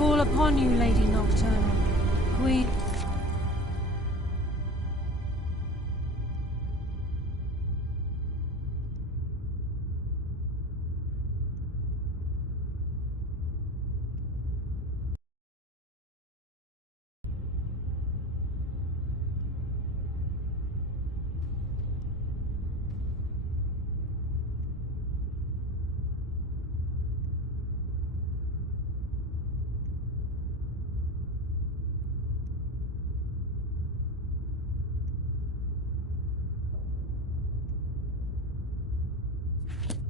call upon you, Lady Nocturnal. Queen...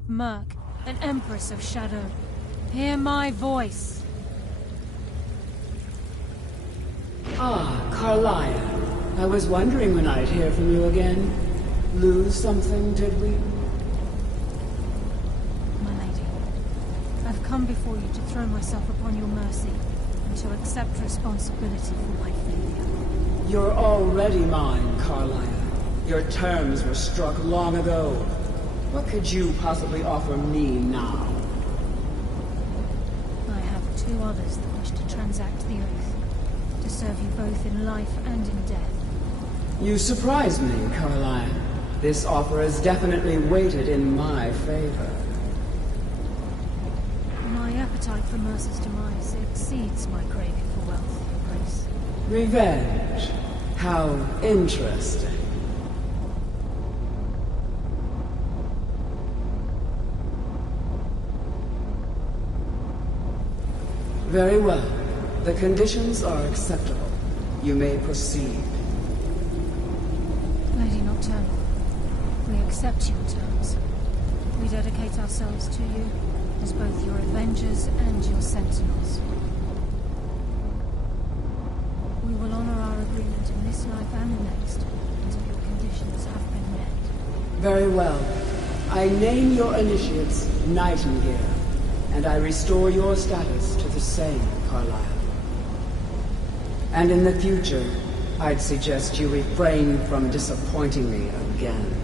Merc, an Empress of Shadow. Hear my voice. Ah, Carlia. I was wondering when I'd hear from you again. Lose something, did we? My lady, I've come before you to throw myself upon your mercy and to accept responsibility for my failure. You're already mine, Carlia. Your terms were struck long ago. What could you possibly offer me now? I have two others that wish to transact the oath, to serve you both in life and in death. You surprise me, Carlia. This offer is definitely weighted in my favor. My appetite for Mercer's demise exceeds my craving for wealth, Your Grace. Revenge. How interesting. Very well. The conditions are acceptable. You may proceed. Lady Nocturnal, we accept your terms. We dedicate ourselves to you as both your avengers and your sentinels. We will honor our agreement in this life and the next until your conditions have been met. Very well. I name your initiates Nightingale, and I restore your status to the same, Carlisle. And in the future, I'd suggest you refrain from disappointing me again.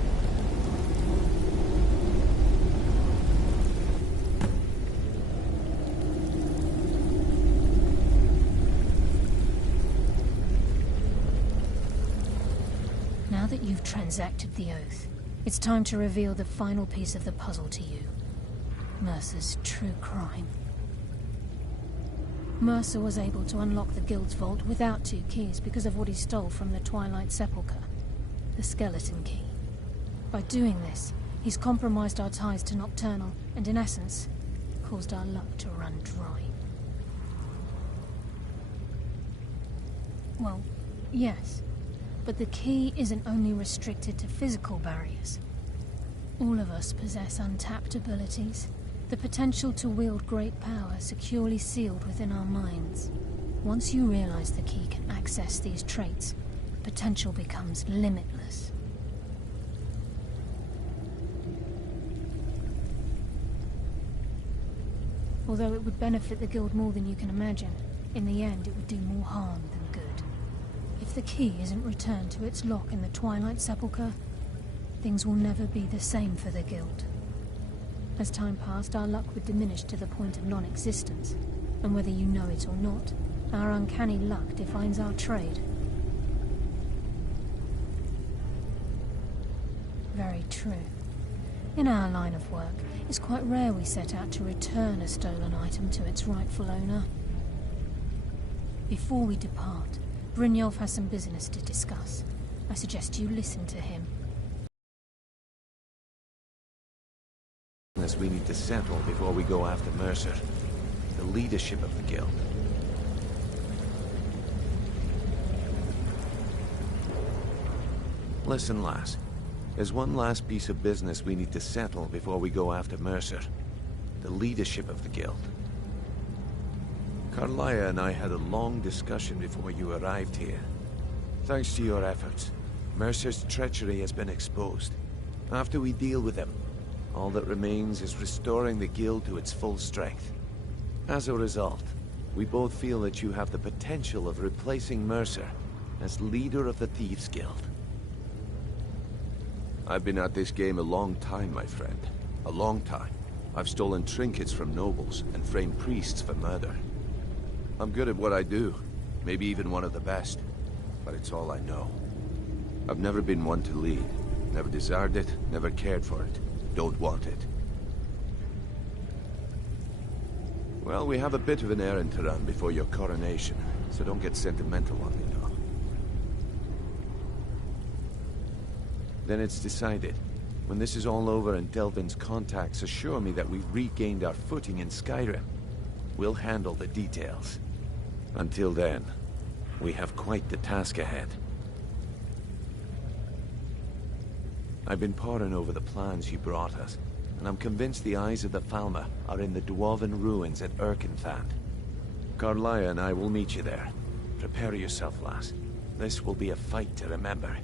Now that you've transacted the oath, it's time to reveal the final piece of the puzzle to you. Mercer's true crime. Mercer was able to unlock the Guild's vault without 2 keys because of what he stole from the Twilight Sepulchre, the skeleton key. By doing this, he's compromised our ties to Nocturnal and, in essence, caused our luck to run dry. Well, yes, but the key isn't only restricted to physical barriers. All of us possess untapped abilities. The potential to wield great power securely sealed within our minds. Once you realize the key can access these traits, potential becomes limitless. Although it would benefit the Guild more than you can imagine, in the end it would do more harm than good. If the key isn't returned to its lock in the Twilight Sepulchre, things will never be the same for the Guild. As time passed, our luck would diminish to the point of non-existence, and whether you know it or not, our uncanny luck defines our trade. Very true. In our line of work, it's quite rare we set out to return a stolen item to its rightful owner. Before we depart, Brynjolf has some business to discuss. I suggest you listen to him. We need to settle before we go after Mercer. The leadership of the Guild. Listen, lass. There's one last piece of business we need to settle before we go after Mercer. The leadership of the Guild. Carlia and I had a long discussion before you arrived here. Thanks to your efforts, Mercer's treachery has been exposed. After we deal with him, all that remains is restoring the Guild to its full strength. As a result, we both feel that you have the potential of replacing Mercer as leader of the Thieves' Guild. I've been at this game a long time, my friend. A long time. I've stolen trinkets from nobles and framed priests for murder. I'm good at what I do. Maybe even one of the best. But it's all I know. I've never been one to lead. Never desired it, never cared for it. Don't want it. Well, we have a bit of an errand to run before your coronation, so don't get sentimental on me, though. Then it's decided. When this is all over and Delvin's contacts assure me that we've regained our footing in Skyrim, we'll handle the details. Until then, we have quite the task ahead. I've been poring over the plans you brought us, and I'm convinced the eyes of the Falmer are in the Dwarven ruins at Erkenthand. Carlia and I will meet you there. Prepare yourself, lass. This will be a fight to remember.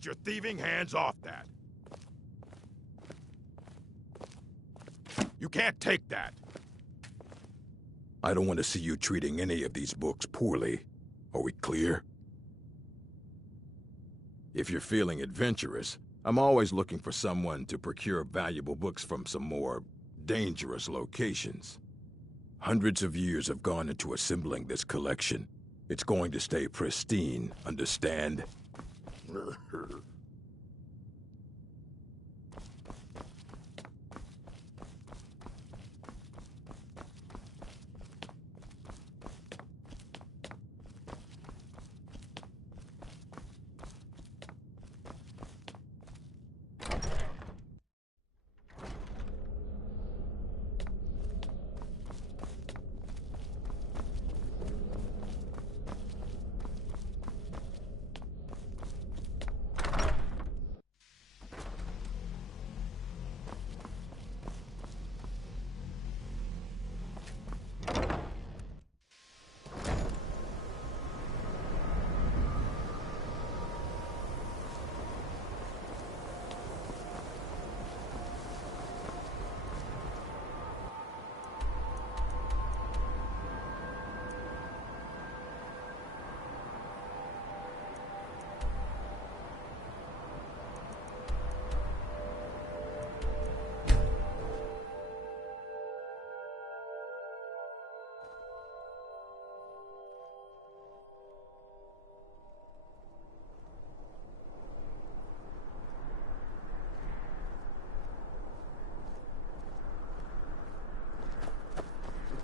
Get your thieving hands off that! You can't take that! I don't want to see you treating any of these books poorly. Are we clear? If you're feeling adventurous, I'm always looking for someone to procure valuable books from some more dangerous locations. Hundreds of years have gone into assembling this collection. It's going to stay pristine, understand?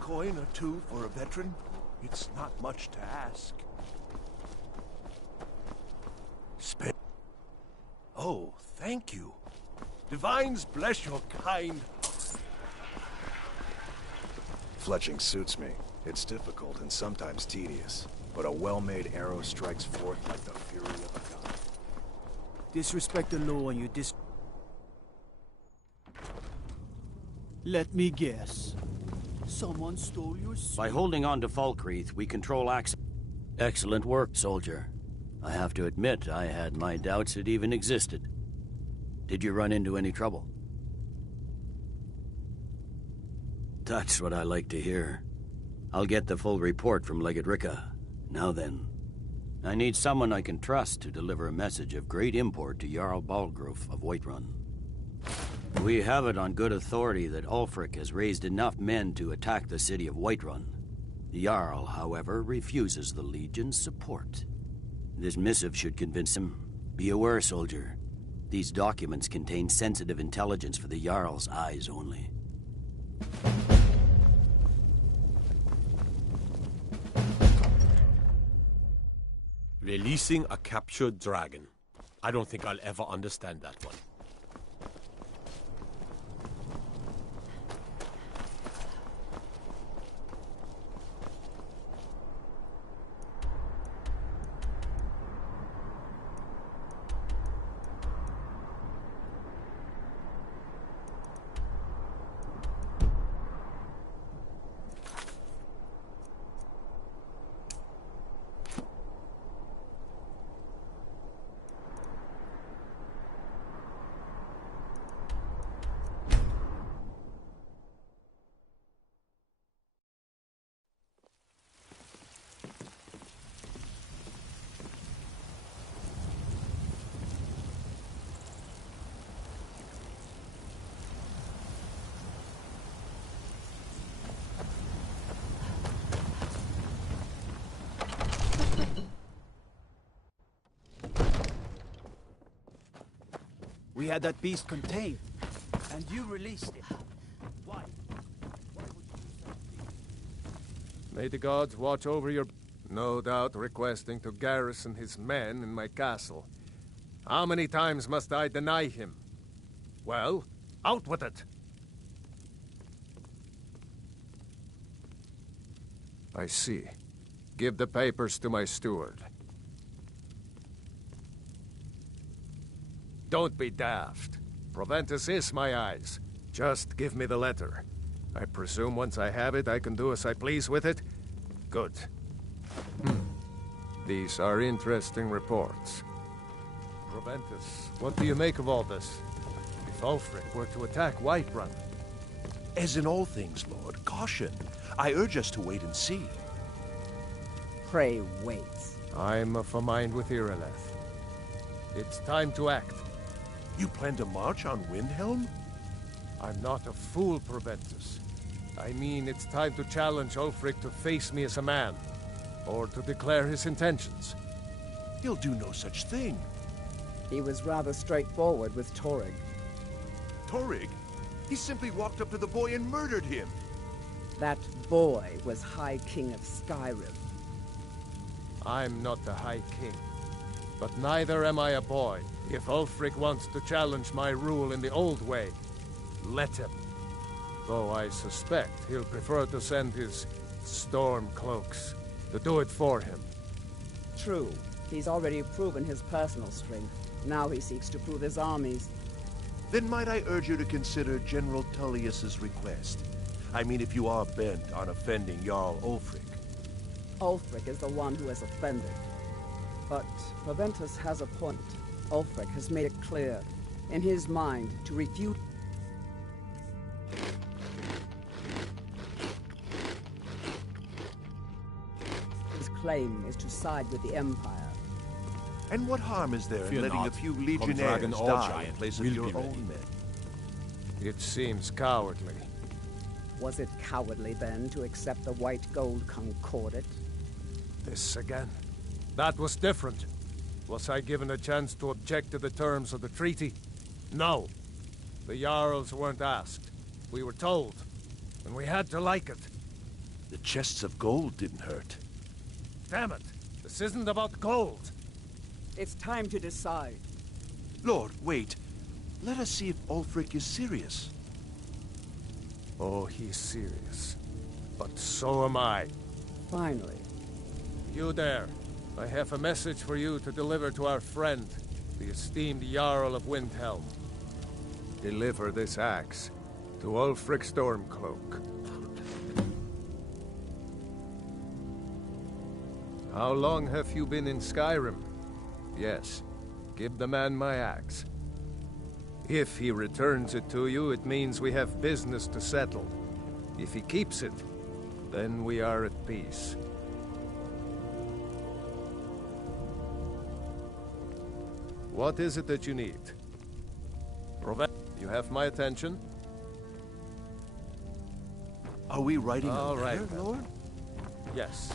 Coin or two for a veteran? It's not much to ask. Oh, thank you. Divines bless your kind. Fletching suits me. It's difficult and sometimes tedious, but a well-made arrow strikes forth like the fury of a god. Disrespect the law and you Let me guess. Someone stole your suit. By holding on to Falkreath, we control access. Excellent work, soldier. I have to admit, I had my doubts it even existed. Did you run into any trouble? That's what I like to hear. I'll get the full report from Legate Ricca. Now then, I need someone I can trust to deliver a message of great import to Jarl Balgrove of Whiterun. We have it on good authority that Ulfric has raised enough men to attack the city of Whiterun. The Jarl, however, refuses the Legion's support. This missive should convince him. Be aware, soldier. These documents contain sensitive intelligence for the Jarl's eyes only. Releasing a captured dragon. I don't think I'll ever understand that one. We had that beast contained, and you released it. Why? Why would you do something? May the gods watch over your... No doubt requesting to garrison his men in my castle. How many times must I deny him? Well, out with it! I see. Give the papers to my steward. Don't be daft. Proventus is my eyes. Just give me the letter. I presume once I have it, I can do as I please with it? Good. These are interesting reports. Proventus, what do you make of all this? If Ulfric were to attack Whiterun... As in all things, Lord, caution. I urge us to wait and see. Pray wait. I'm of a mind with Irileth. It's time to act. You plan to march on Windhelm? I'm not a fool, Proventus. I mean, it's time to challenge Ulfric to face me as a man, or to declare his intentions. He'll do no such thing. He was rather straightforward with Torrig. Torrig? He simply walked up to the boy and murdered him. That boy was High King of Skyrim. I'm not the High King, but neither am I a boy. If Ulfric wants to challenge my rule in the old way, let him. Though I suspect he'll prefer to send his storm cloaks to do it for him. True. He's already proven his personal strength. Now he seeks to prove his armies. Then might I urge you to consider General Tullius's request? I mean, if you are bent on offending Jarl Ulfric. Ulfric is the one who has offended. But Proventus has a point. Ulfric has made it clear, in his mind, to refute... His claim is to side with the Empire. And what harm is there in Fear letting not. a few Come legionnaires dragon or die in giant, place we'll of your be ready. own men? It seems cowardly. Was it cowardly, then, to accept the white gold concordat? This again. That was different. Was I given a chance to object to the terms of the treaty? No. The Jarls weren't asked. We were told. And we had to like it. The chests of gold didn't hurt. Damn it! This isn't about gold! It's time to decide. Lord, wait. Let us see if Ulfric is serious. Oh, he's serious. But so am I. Finally. You there. I have a message for you to deliver to our friend, the esteemed Jarl of Windhelm. Deliver this axe to Ulfric Stormcloak. How long have you been in Skyrim? Yes. Give the man my axe. If he returns it to you, it means we have business to settle. If he keeps it, then we are at peace. What is it that you need? You have my attention? Are we riding All a right, ladder, then. Lord? Yes.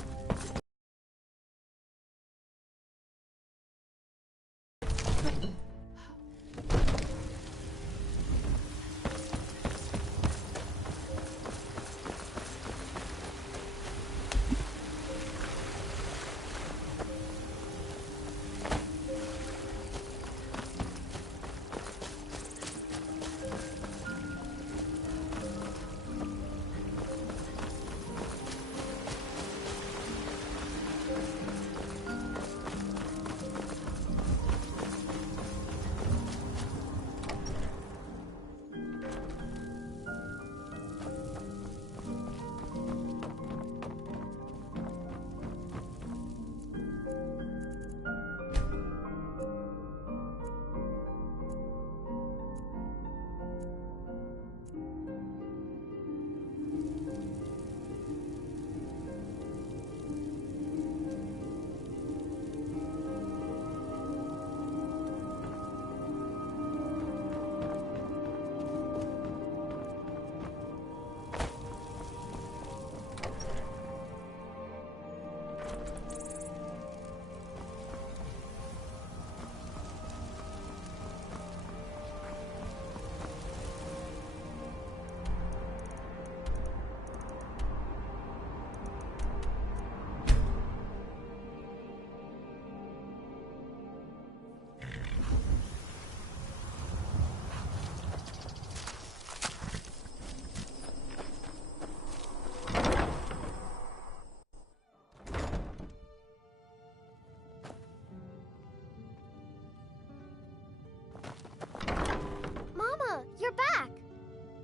You're back!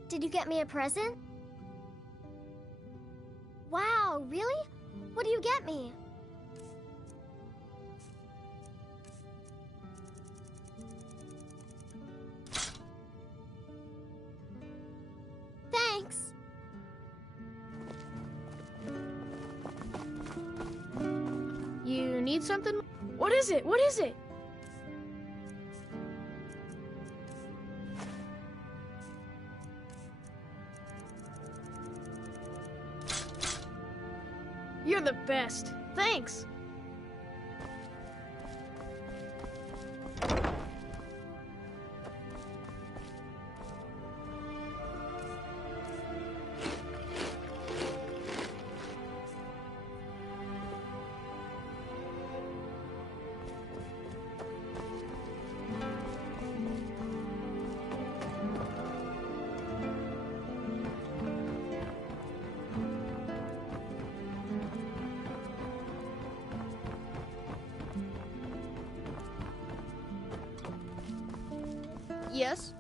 Did you get me a present? Wow, really? What do you get me? need something? What is it? What is it? You're the best. Thanks. Yes?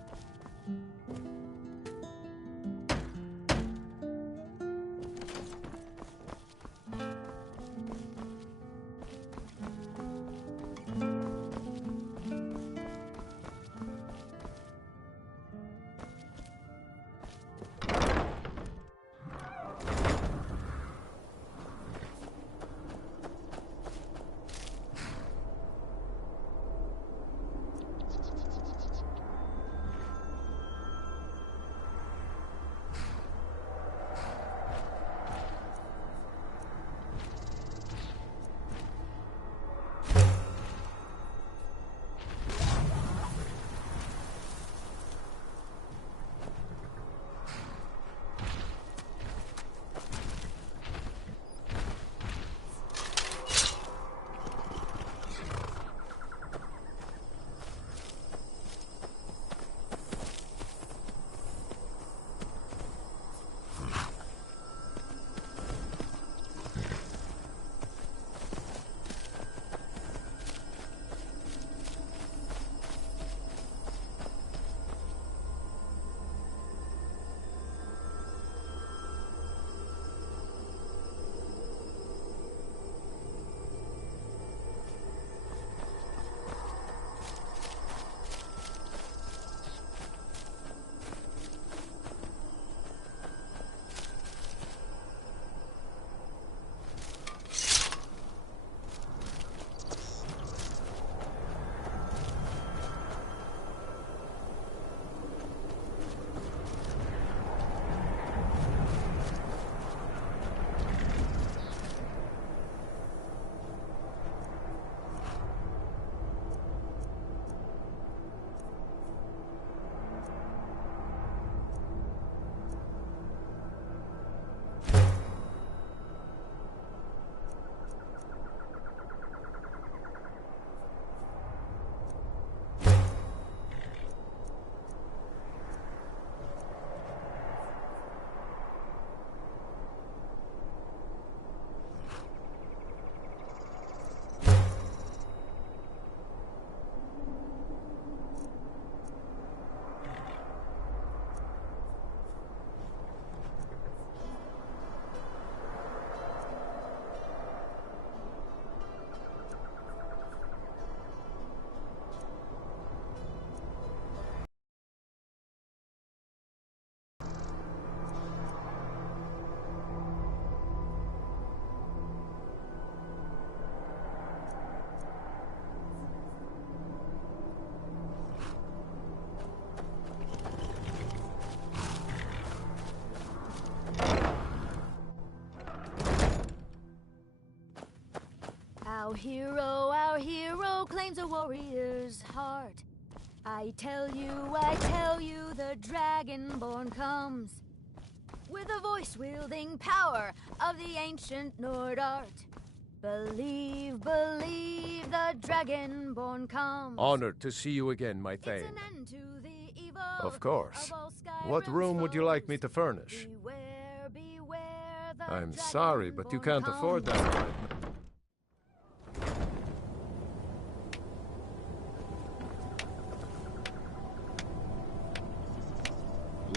Our hero claims a warrior's heart. I tell you, the Dragonborn comes with a voice-wielding power of the ancient Nord art. Believe, the Dragonborn comes. Honored to see you again, my Thane. It's an end to the evil Of course. of all What Skyrim's room would you like me foes. to furnish? Beware, the I'm sorry, but you can't Dragonborn afford comes. that right now.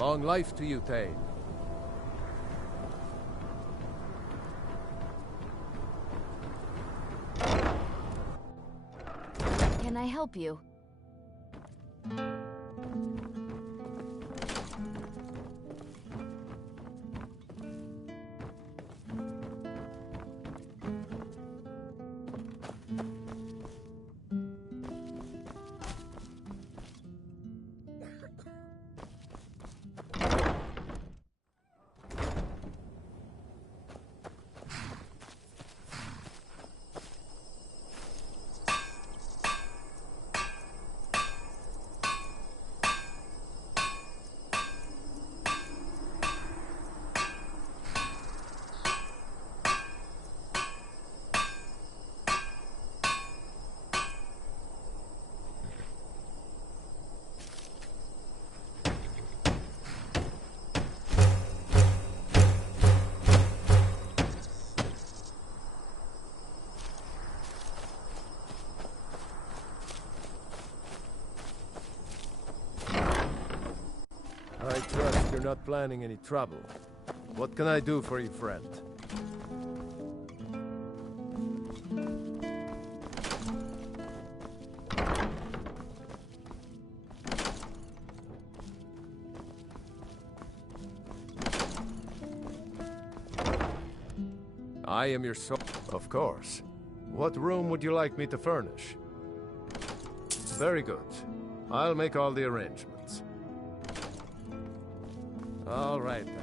Long life to you, Thane. Can I help you? not planning any trouble. What can I do for you, friend? I am your soul. Of course. What room would you like me to furnish? Very good. I'll make all the arrangements. All right, then.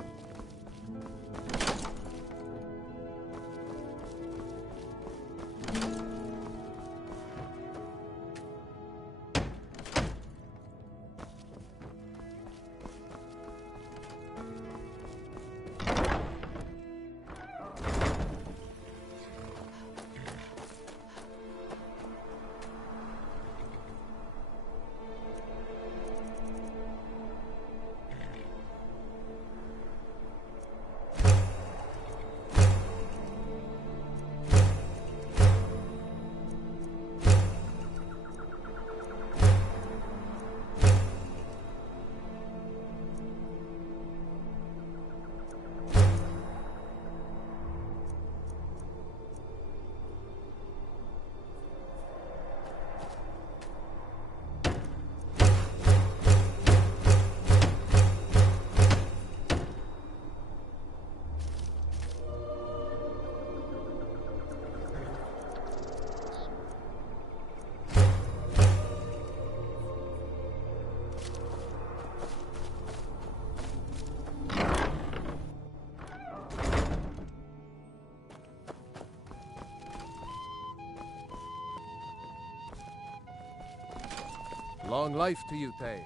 Long life to you, Thane.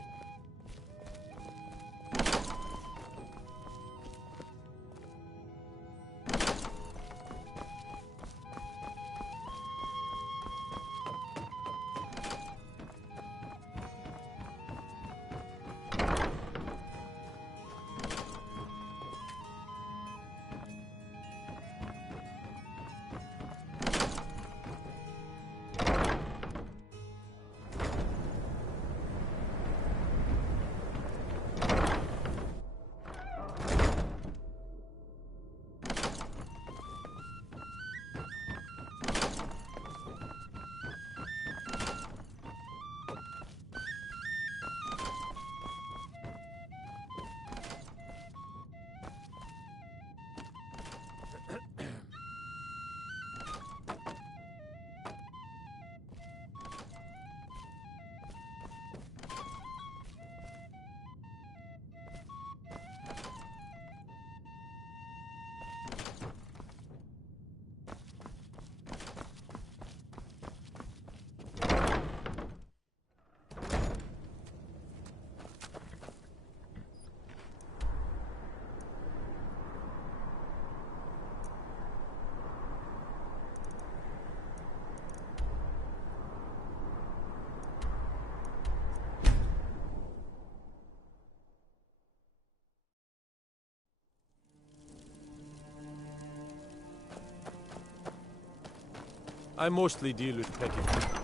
I mostly deal with petty people.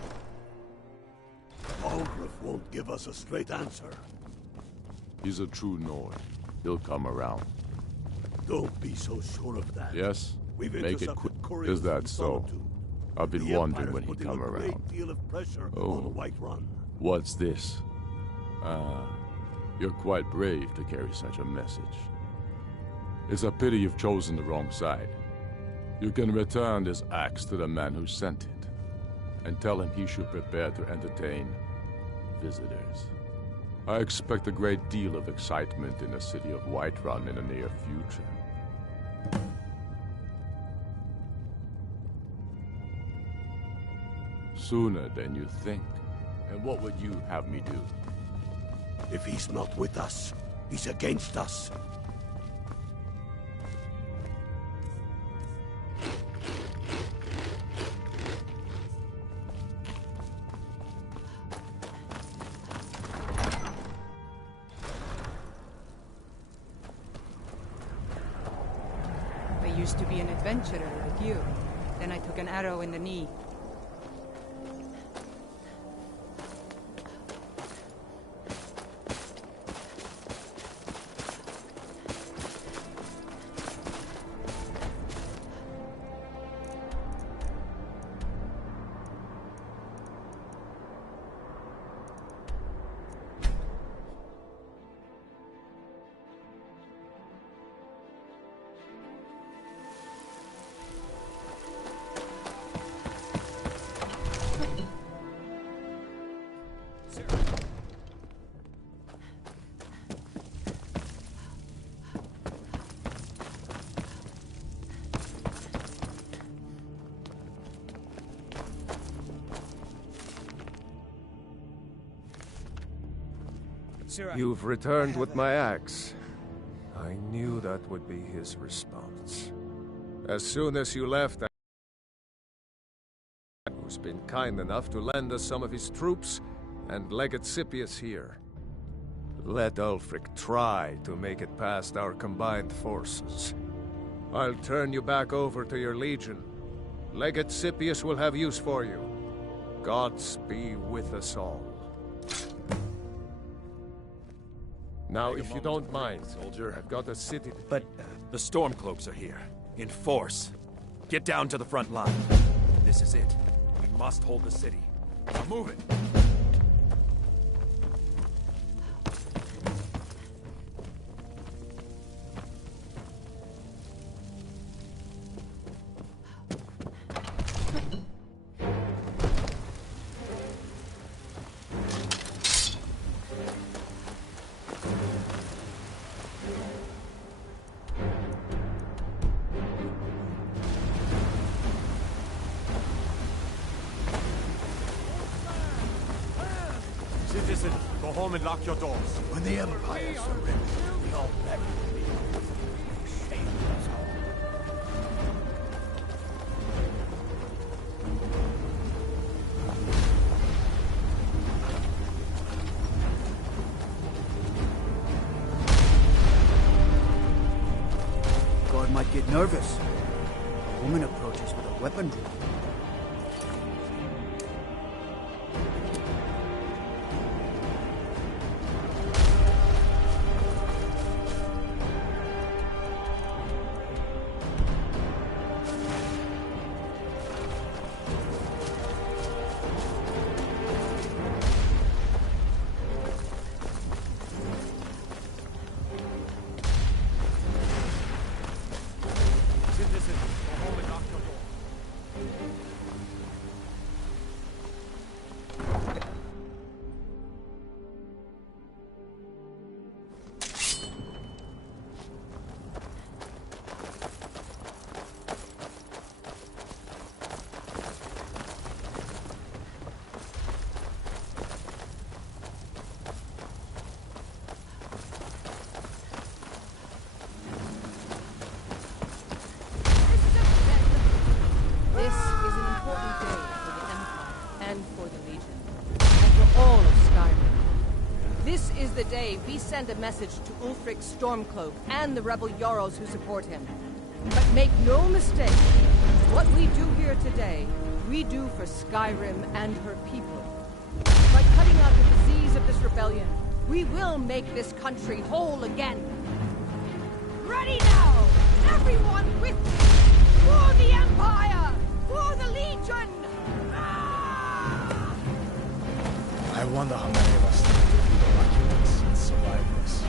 Algrif won't give us a straight answer. He's a true Nord. He'll come around. Don't be so sure of that. Yes? We've Make it quick. Is that so? I've been wondering when he'd come around. Great deal of pressure on the White Run. What's this? You're quite brave to carry such a message. It's a pity you've chosen the wrong side. You can return this axe to the man who sent it, and tell him he should prepare to entertain visitors. I expect a great deal of excitement in the city of Whiterun in the near future. Sooner than you think. And what would you have me do? If he's not with us, he's against us. I used to be an adventurer like you. Then I took an arrow in the knee. You've returned with my axe. I knew that would be his response. As soon as you left, who's been kind enough to lend us some of his troops, and Legate Scipius here. Let Ulfric try to make it past our combined forces. I'll turn you back over to your legion. Legate Scipius will have use for you. Gods be with us all. Now, if you don't mind, soldier, I've got a city... But the Stormcloaks are here, in force. Get down to the front line. This is it. We must hold the city. Now move it! Citizen, go home and lock your doors. When the Empire surrenders, we all back to me. Shame us all. Guard might get nervous. A woman approaches with a weapon drawn. The day we send a message to Ulfric Stormcloak and the rebel Jarls who support him. But make no mistake, what we do here today, we do for Skyrim and her people. By cutting out the disease of this rebellion, we will make this country whole again. Ready now! Everyone with me! For the Empire! For the Legion! I wonder how many of us think we'll be the lucky ones and survive this.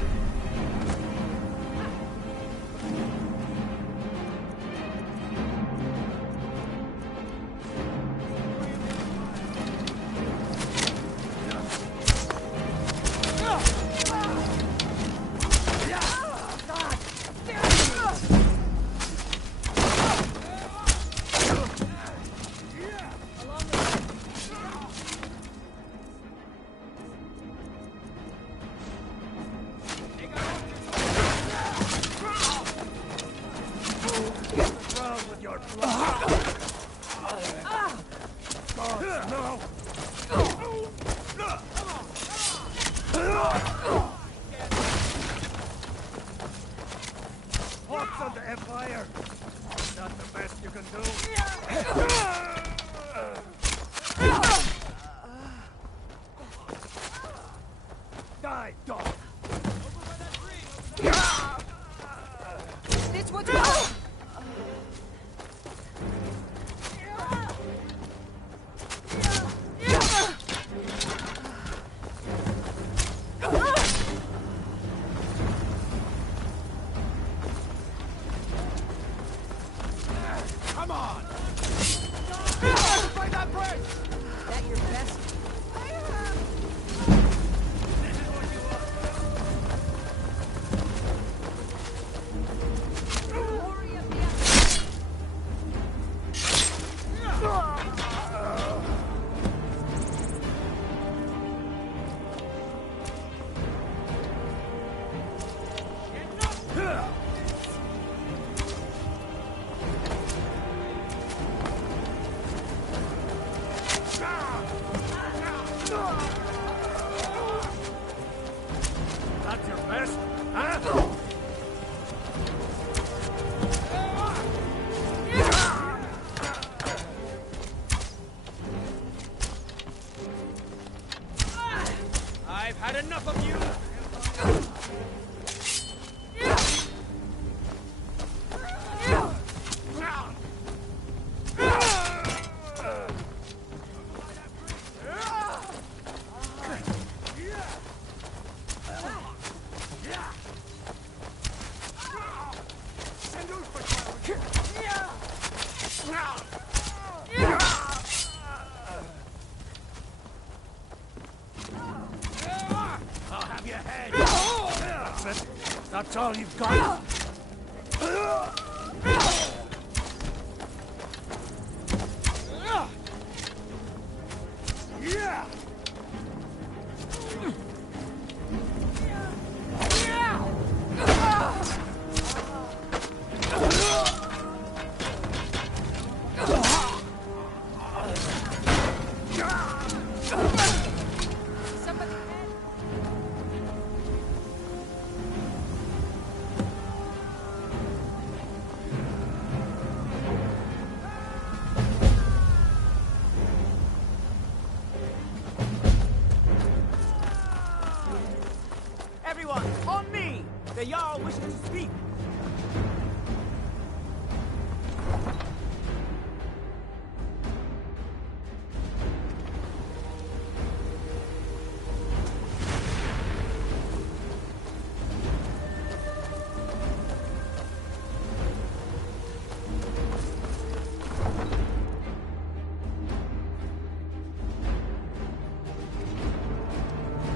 That's all you've got?